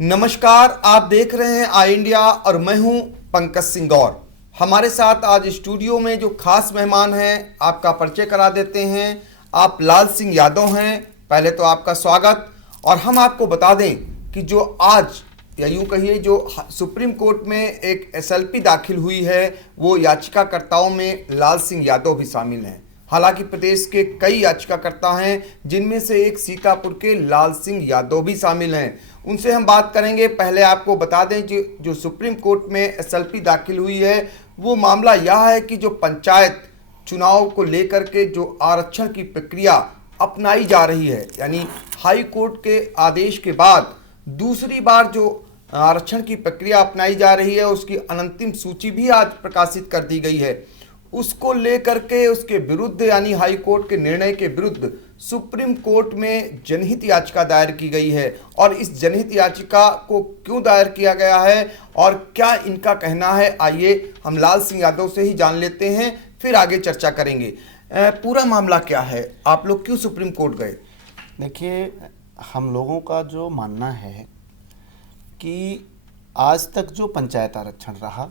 नमस्कार, आप देख रहे हैं आई इंडिया और मैं हूं पंकज सिंह गौर। हमारे साथ आज स्टूडियो में जो खास मेहमान हैं आपका परिचय करा देते हैं। आप लाल सिंह यादव हैं। पहले तो आपका स्वागत। और हम आपको बता दें कि जो आज या यूं कहिए जो सुप्रीम कोर्ट में एक एसएलपी दाखिल हुई है वो याचिकाकर्ताओं में लाल सिंह यादव भी शामिल हैं। हालांकि प्रदेश के कई याचिकाकर्ता हैं जिनमें से एक सीतापुर के लाल सिंह यादव भी शामिल हैं। उनसे हम बात करेंगे। पहले आपको बता दें कि जो सुप्रीम कोर्ट में एसएलपी दाखिल हुई है वो मामला यह है कि जो पंचायत चुनाव को लेकर के जो आरक्षण की प्रक्रिया अपनाई जा रही है, यानी हाई कोर्ट के आदेश के बाद दूसरी बार जो आरक्षण की प्रक्रिया अपनाई जा रही है उसकी अंतिम सूची भी आज प्रकाशित कर दी गई है। उसको लेकर के उसके विरुद्ध यानी हाई कोर्ट के निर्णय के विरुद्ध सुप्रीम कोर्ट में जनहित याचिका दायर की गई है। और इस जनहित याचिका को क्यों दायर किया गया है और क्या इनका कहना है, आइए हम लाल सिंह यादव से ही जान लेते हैं, फिर आगे चर्चा करेंगे। पूरा मामला क्या है, आप लोग क्यों सुप्रीम कोर्ट गए? देखिए, हम लोगों का जो मानना है कि आज तक जो पंचायत आरक्षण रहा,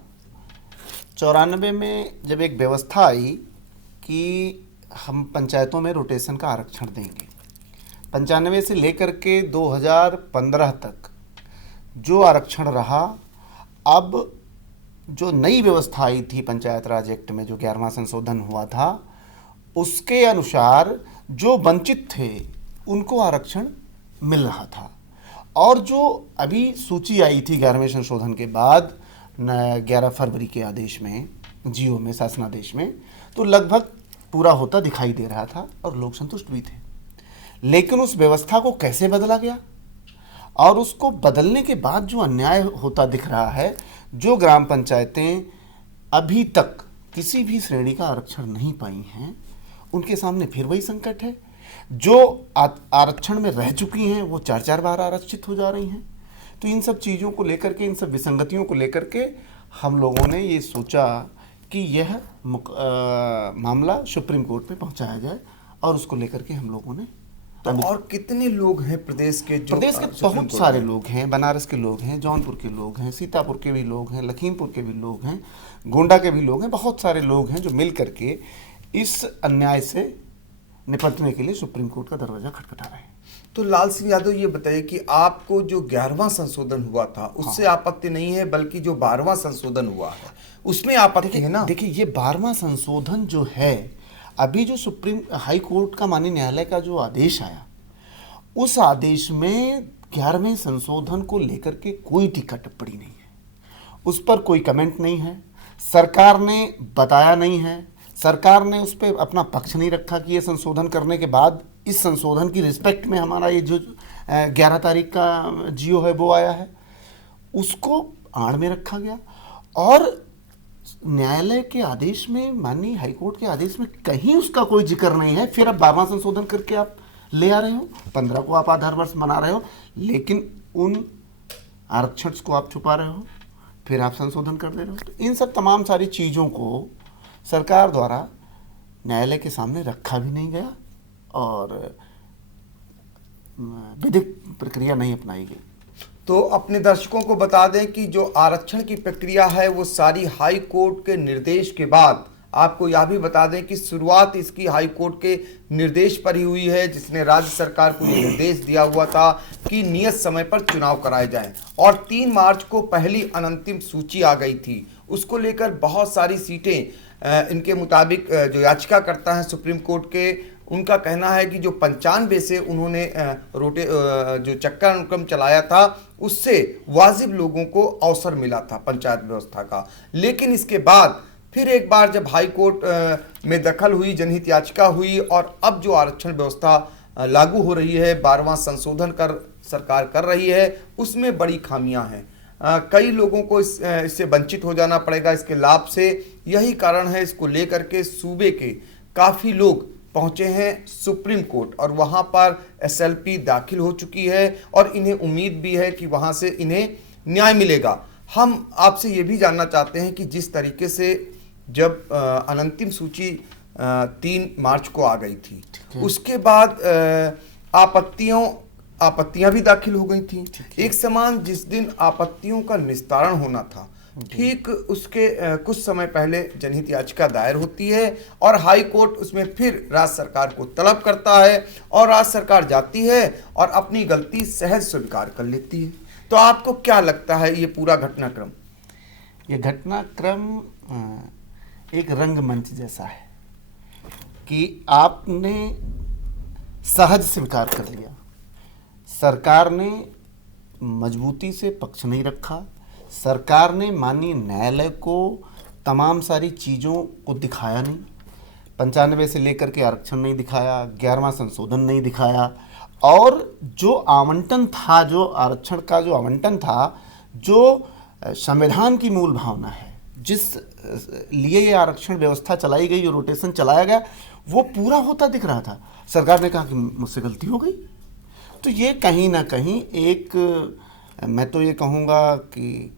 94 में जब एक व्यवस्था आई कि हम पंचायतों में रोटेशन का आरक्षण देंगे, 95 से लेकर के 2015 तक जो आरक्षण रहा, अब जो नई व्यवस्था आई थी पंचायत राज एक्ट में जो 11वां संशोधन हुआ था, उसके अनुसार जो वंचित थे उनको आरक्षण मिल रहा था। और जो अभी सूची आई थी 11वें संशोधन के बाद 11 फरवरी के आदेश में, जीओ में, शासनादेश में, तो लगभग पूरा होता दिखाई दे रहा था और लोग संतुष्ट भी थे। लेकिन उस व्यवस्था को कैसे बदला गया और उसको बदलने के बाद जो अन्याय होता दिख रहा है, जो ग्राम पंचायतें अभी तक किसी भी श्रेणी का आरक्षण नहीं पाई हैं, उनके सामने फिर वही संकट है। जो आरक्षण में रह चुकी हैं वो 4-4 बार आरक्षित हो जा रही हैं। तो इन सब चीज़ों को लेकर के, इन सब विसंगतियों को लेकर के हम लोगों ने ये सोचा कि यह मामला सुप्रीम कोर्ट में पहुंचाया जाए और उसको लेकर के हम लोगों ने तो और कितने लोग हैं प्रदेश के? प्रदेश के बहुत सारे लोग हैं। बनारस के लोग हैं, जौनपुर के लोग हैं, सीतापुर के भी लोग हैं, लखीमपुर के भी लोग हैं, गोंडा के भी लोग हैं। बहुत सारे लोग हैं जो मिल करके इस अन्याय से निपटने के लिए सुप्रीम कोर्ट का दरवाजा खटखटा रहे हैं। तो लाल सिंह यादव ये बताइए कि आपको जो 11वां संशोधन हुआ था उससे आपत्ति नहीं है, बल्कि जो 12वां संशोधन हुआ है उसमें आपत्ति है ना? देखिए, ये 12वां संशोधन जो है, अभी जो सुप्रीम हाई कोर्ट का माननीय न्यायालय का जो आदेश आया, उस आदेश में 11वें संशोधन को लेकर के कोई टीका टिप्पणी नहीं है, उस पर कोई कमेंट नहीं है, सरकार ने बताया नहीं है, सरकार ने उस पर अपना पक्ष नहीं रखा कि ये संशोधन करने के बाद इस संशोधन की रिस्पेक्ट में हमारा ये जो 11 तारीख का जीओ है वो आया है, उसको आड़ में रखा गया। और न्यायालय के आदेश में, माननीय हाईकोर्ट के आदेश में कहीं उसका कोई जिक्र नहीं है। फिर अब 12वां संशोधन करके आप ले आ रहे हो, 15 को आप आधार वर्ष मना रहे हो, लेकिन उन आरक्षण को आप छुपा रहे हो, फिर आप संशोधन कर दे रहे हो। तो इन सब तमाम सारी चीज़ों को सरकार द्वारा न्यायालय के सामने रखा भी नहीं गया और विधिक प्रक्रिया नहीं अपनाई गई। तो अपने दर्शकों को बता दें कि जो आरक्षण की प्रक्रिया है वो सारी हाई कोर्ट के निर्देश के बाद, आपको यह भी बता दें कि शुरुआत इसकी हाई कोर्ट के निर्देश पर ही हुई है, जिसने राज्य सरकार को ये निर्देश दिया हुआ था कि नियत समय पर चुनाव कराए जाएं। और 3 मार्च को पहली अंतिम सूची आ गई थी। उसको लेकर बहुत सारी सीटें, इनके मुताबिक जो याचिकाकर्ता हैं सुप्रीम कोर्ट के, उनका कहना है कि जो 95 से उन्होंने जो चक्कर अनुक्रम चलाया था उससे वाजिब लोगों को अवसर मिला था पंचायत व्यवस्था का। लेकिन इसके बाद फिर एक बार जब हाई कोर्ट में दखल हुई, जनहित याचिका हुई और अब जो आरक्षण व्यवस्था लागू हो रही है, 12वां संशोधन सरकार कर रही है, उसमें बड़ी खामियां हैं। कई लोगों को इससे वंचित हो जाना पड़ेगा, इसके लाभ से। यही कारण है इसको लेकर के सूबे के काफ़ी लोग पहुंचे हैं सुप्रीम कोर्ट और वहां पर एसएलपी दाखिल हो चुकी है और इन्हें उम्मीद भी है कि वहां से इन्हें न्याय मिलेगा। हम आपसे ये भी जानना चाहते हैं कि जिस तरीके से जब अंतिम सूची 3 मार्च को आ गई थी, उसके बाद आपत्तियों आपत्तियां भी दाखिल हो गई थी। एक समान जिस दिन आपत्तियों का निस्तारण होना था, ठीक उसके कुछ समय पहले जनहित याचिका दायर होती है और हाई कोर्ट उसमें फिर राज्य सरकार को तलब करता है और राज्य सरकार जाती है और अपनी गलती सहज स्वीकार कर लेती है। तो आपको क्या लगता है ये पूरा घटनाक्रम? ये घटनाक्रम एक रंगमंच जैसा है कि आपने सहज स्वीकार कर लिया, सरकार ने मजबूती से पक्ष नहीं रखा, सरकार ने माननीय न्यायालय को तमाम सारी चीज़ों को दिखाया नहीं, 95 से लेकर के आरक्षण नहीं दिखाया, 11वां संशोधन नहीं दिखाया, और जो आवंटन था, जो आरक्षण का जो आवंटन था, जो संविधान की मूल भावना है, जिस लिए ये आरक्षण व्यवस्था चलाई गई, जो रोटेशन चलाया गया, वो पूरा होता दिख रहा था। सरकार ने कहा कि मुझसे गलती हो गई। तो ये कहीं ना कहीं एक, मैं तो ये कहूँगा कि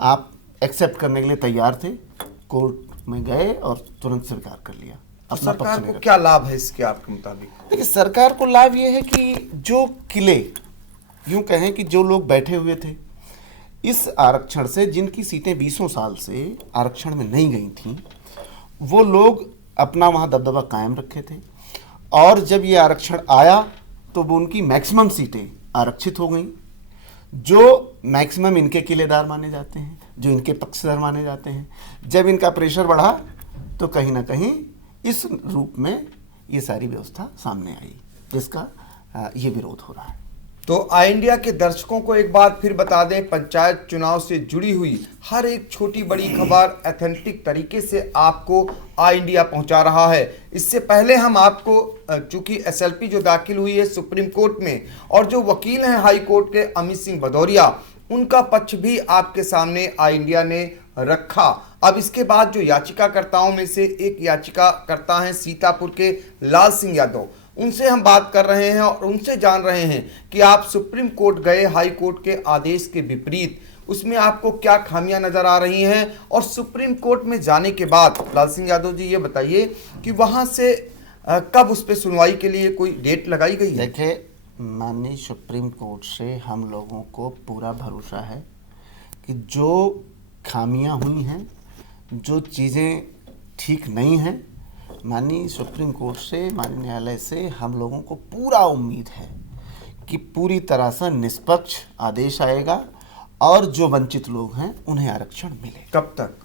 आप एक्सेप्ट करने के लिए तैयार थे, कोर्ट में गए और तुरंत स्वीकार कर लिया। तो सरकार को क्या लाभ है इसके आपके मुताबिक? देखिए, सरकार को लाभ ये है कि जो किले, यूँ कहें कि जो लोग बैठे हुए थे इस आरक्षण से, जिनकी सीटें 20 साल से आरक्षण में नहीं गई थीं, वो लोग अपना वहाँ दबदबा कायम रखे थे, और जब ये आरक्षण आया तो वो उनकी मैक्सिमम सीटें आरक्षित हो गई। जो मैक्सिमम इनके किलेदार माने जाते हैं, जो इनके पक्षधर माने जाते हैं, जब इनका प्रेशर बढ़ा तो कहीं ना कहीं इस रूप में ये सारी व्यवस्था सामने आई, जिसका ये विरोध हो रहा है। तो आई इंडिया के दर्शकों को एक बात फिर बता दें, पंचायत चुनाव से जुड़ी हुई हर एक छोटी बड़ी खबर ऑथेंटिक तरीके से आपको आई इंडिया पहुंचा रहा है। इससे पहले हम आपको, चूंकि एसएलपी जो दाखिल हुई है सुप्रीम कोर्ट में, और जो वकील हैं हाई कोर्ट के अमित सिंह भदौरिया, उनका पक्ष भी आपके सामने आई इंडिया ने रखा। अब इसके बाद जो याचिकाकर्ताओं में से एक याचिकाकर्ता हैं सीतापुर के लाल सिंह यादव, उनसे हम बात कर रहे हैं और उनसे जान रहे हैं कि आप सुप्रीम कोर्ट गए, हाई कोर्ट के आदेश के विपरीत, उसमें आपको क्या खामियां नजर आ रही हैं, और सुप्रीम कोर्ट में जाने के बाद लाल सिंह यादव जी ये बताइए कि वहां से कब उस पर सुनवाई के लिए कोई डेट लगाई गई है? देखिए, माननीय सुप्रीम कोर्ट से हम लोगों को पूरा भरोसा है कि जो खामियां हुई हैं, जो चीज़ें ठीक नहीं हैं, माननीय सुप्रीम कोर्ट से, माननीय न्यायालय से हम लोगों को पूरा उम्मीद है कि पूरी तरह से निष्पक्ष आदेश आएगा और जो वंचित लोग हैं उन्हें आरक्षण मिले। कब तक?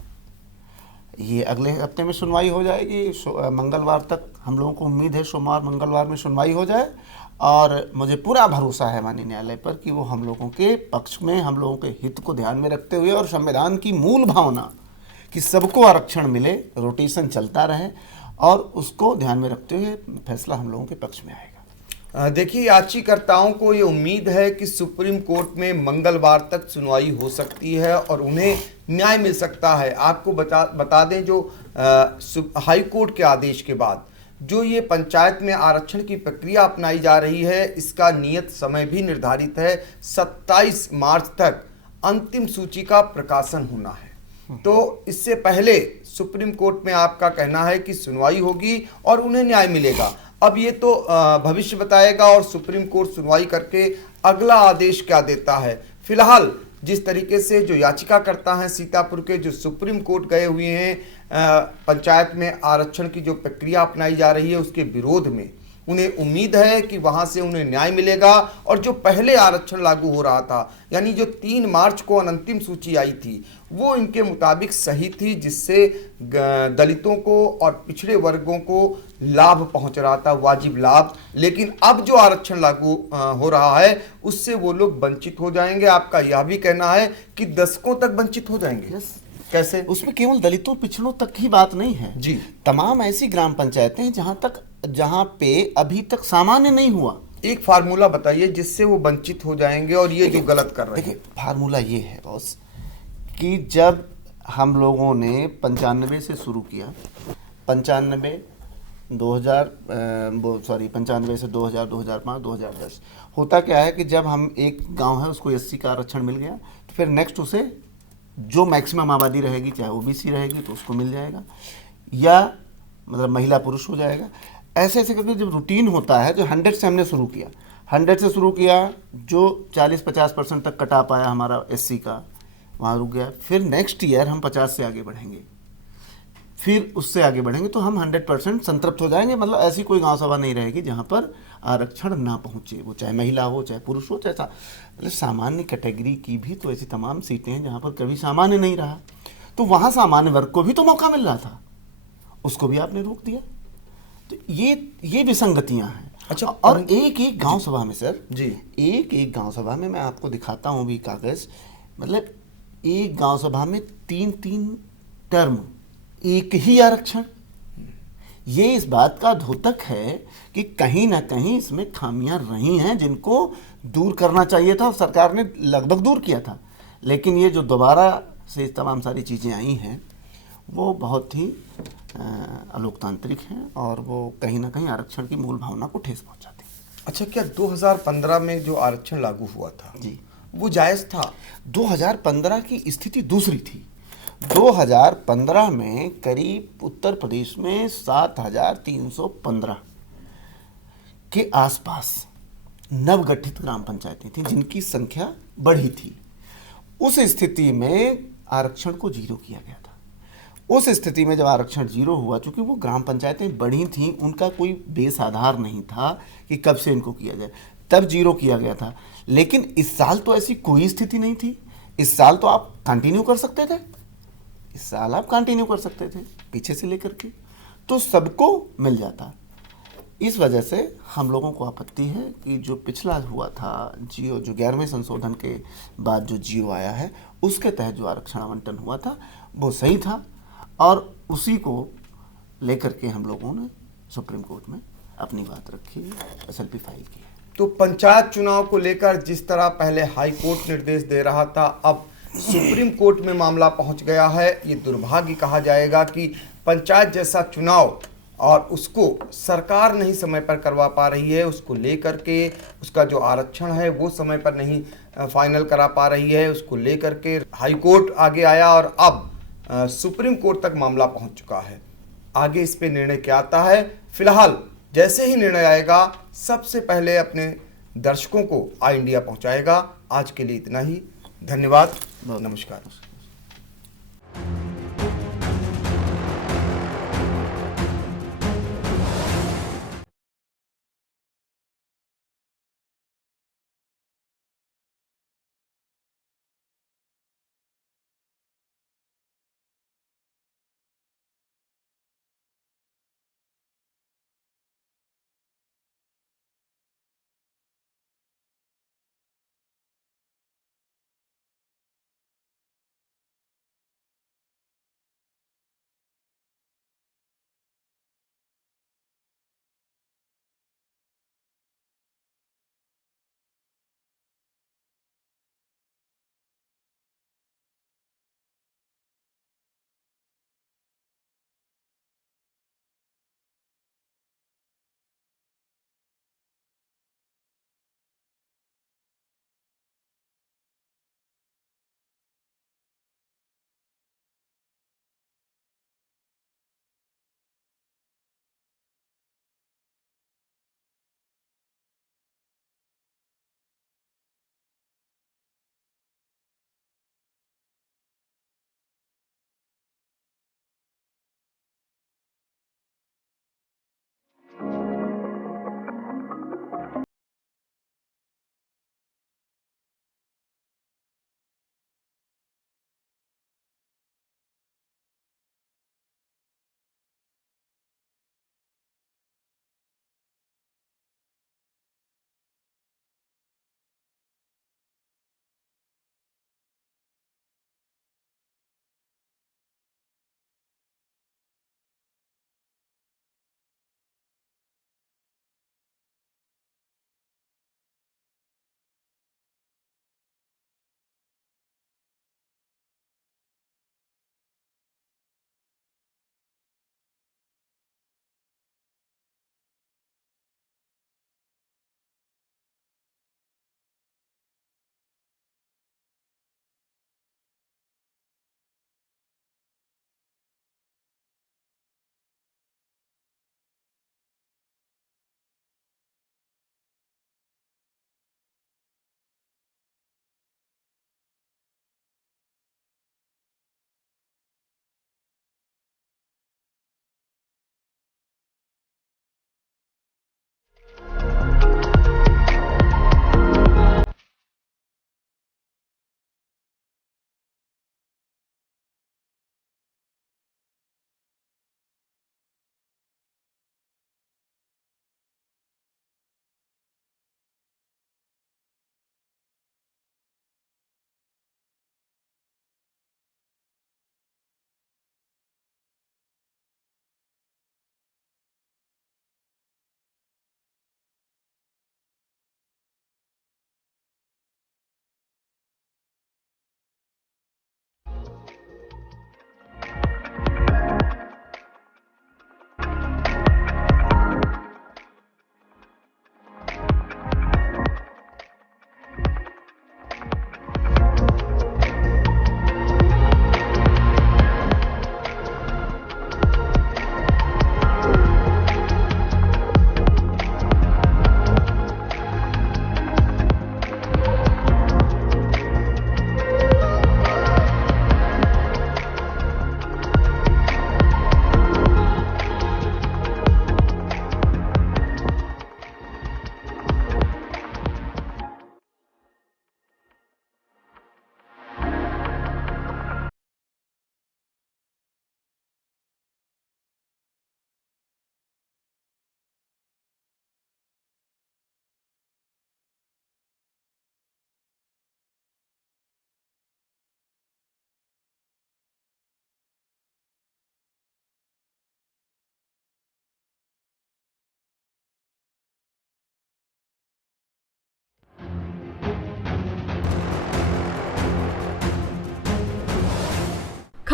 ये अगले हफ्ते में सुनवाई हो जाएगी, मंगलवार तक हम लोगों को उम्मीद है, सोमवार मंगलवार में सुनवाई हो जाए, और मुझे पूरा भरोसा है माननीय न्यायालय पर कि वो हम लोगों के पक्ष में, हम लोगों के हित को ध्यान में रखते हुए और संविधान की मूल भावना कि सबको आरक्षण मिले, रोटेशन चलता रहे, और उसको ध्यान में रखते हुए फैसला हम लोगों के पक्ष में आएगा। देखिए, याचिकाकर्ताओं को ये उम्मीद है कि सुप्रीम कोर्ट में मंगलवार तक सुनवाई हो सकती है और उन्हें न्याय मिल सकता है। आपको बता दें, जो हाई कोर्ट के आदेश के बाद जो ये पंचायत में आरक्षण की प्रक्रिया अपनाई जा रही है, इसका नियत समय भी निर्धारित है, 27 मार्च तक अंतिम सूची का प्रकाशन होना है। तो इससे पहले सुप्रीम कोर्ट में आपका कहना है कि सुनवाई होगी और उन्हें न्याय मिलेगा। अब ये तो भविष्य बताएगा और सुप्रीम कोर्ट सुनवाई करके अगला आदेश क्या देता है। फिलहाल जिस तरीके से जो याचिकाकर्ता हैं सीतापुर के, जो सुप्रीम कोर्ट गए हुए हैं पंचायत में आरक्षण की जो प्रक्रिया अपनाई जा रही है उसके विरोध में, उन्हें उम्मीद है कि वहां से उन्हें न्याय मिलेगा, और जो पहले आरक्षण लागू हो रहा था, यानी जो 3 मार्च को अंतिम सूची आई थी, वो इनके मुताबिक सही थी, जिससे दलितों को और पिछड़े वर्गों को लाभ पहुंच रहा था, वाजिब लाभ। लेकिन अब जो आरक्षण लागू हो रहा है उससे वो लोग वंचित हो जाएंगे। आपका यह भी कहना है कि दशकों तक वंचित हो जाएंगे। कैसे? उसमें केवल दलितों पिछड़ों तक ही बात नहीं है जी, तमाम ऐसी ग्राम पंचायतें हैं जहां पे अभी तक सामान्य नहीं हुआ। एक फार्मूला बताइए जिससे वो वंचित हो जाएंगे और ये जो गलत कर रहे हैं। देखिए, फार्मूला ये है बॉस कि जब हम लोगों ने 95 से शुरू किया, 95 से 2000, 2005, 2010, होता क्या है कि जब हम एक गांव है उसको एससी का आरक्षण मिल गया तो फिर नेक्स्ट उसे जो मैक्सिमम आबादी रहेगी, चाहे ओबीसी रहेगी तो उसको मिल जाएगा, या मतलब महिला पुरुष हो जाएगा। ऐसे ऐसे करके जब रूटीन होता है, जो 100 से हमने शुरू किया, 100 से शुरू किया, जो 40-50% तक कटा पाया हमारा एससी का, वहाँ रुक गया। फिर नेक्स्ट ईयर हम 50 से आगे बढ़ेंगे, फिर उससे आगे बढ़ेंगे तो हम 100% संतृप्त हो जाएंगे। मतलब ऐसी कोई गांव सभा नहीं रहेगी जहां पर आरक्षण ना पहुंचे, वो चाहे महिला हो, चाहे पुरुष हो, चाहे मतलब सामान्य कैटेगरी की भी तो ऐसी तमाम सीटें हैं जहां पर कभी सामान्य नहीं रहा, तो वहां सामान्य वर्ग को भी तो मौका मिल रहा था, उसको भी आपने रोक दिया। तो ये विसंगतियां हैं। अच्छा, और एक एक गांव सभा में सर जी, एक एक गांव सभा में मैं आपको दिखाता हूं भी कागज, मतलब एक गांव सभा में 3-3 टर्म एक ही आरक्षण। ये इस बात का द्योतक है कि कहीं ना कहीं इसमें खामियां रही हैं जिनको दूर करना चाहिए था, और सरकार ने लगभग दूर किया था। लेकिन ये जो दोबारा से तमाम सारी चीज़ें आई हैं वो बहुत ही अलोकतांत्रिक हैं, और वो कहीं ना कहीं आरक्षण की मूल भावना को ठेस पहुंचाती हैं। अच्छा, क्या 2015 में जो आरक्षण लागू हुआ था जी, वो जायज़ था? 2015 की स्थिति दूसरी थी। 2015 में करीब उत्तर प्रदेश में 7,315 के आसपास नवगठित ग्राम पंचायतें थीं जिनकी संख्या बढ़ी थी। उस स्थिति में आरक्षण को जीरो किया गया था। उस स्थिति में जब आरक्षण जीरो हुआ, चूंकि वो ग्राम पंचायतें बढ़ी थीं, उनका कोई बेस आधार नहीं था कि कब से इनको किया जाए, तब जीरो किया गया था। लेकिन इस साल तो ऐसी कोई स्थिति नहीं थी। इस साल तो आप कंटिन्यू कर सकते थे, इस साल आप कंटिन्यू कर सकते थे पीछे से लेकर के, तो सबको मिल जाता। इस वजह से हम लोगों को आपत्ति है कि जो पिछला हुआ था जियो, जो 11वें संशोधन के बाद जो जियो आया है, उसके तहत जो आरक्षण आवंटन हुआ था वो सही था, और उसी को लेकर के हम लोगों ने सुप्रीम कोर्ट में अपनी बात रखी, एसएलपी फाइल की। तो पंचायत चुनाव को लेकर जिस तरह पहले हाई कोर्ट निर्देश दे रहा था, अब सुप्रीम कोर्ट में मामला पहुंच गया है। ये दुर्भाग्य कहा जाएगा कि पंचायत जैसा चुनाव और उसको सरकार नहीं समय पर करवा पा रही है, उसको लेकर के उसका जो आरक्षण है वो समय पर नहीं फाइनल करा पा रही है, उसको लेकर के हाई कोर्ट आगे आया और अब सुप्रीम कोर्ट तक मामला पहुंच चुका है। आगे इस पे निर्णय क्या आता है, फिलहाल जैसे ही निर्णय आएगा सबसे पहले अपने दर्शकों को आई इंडिया पहुंचाएगा। आज के लिए इतना ही, धन्यवाद, नमस्कार।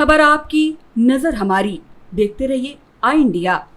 खबर आपकी, नजर हमारी। देखते रहिए आई इंडिया।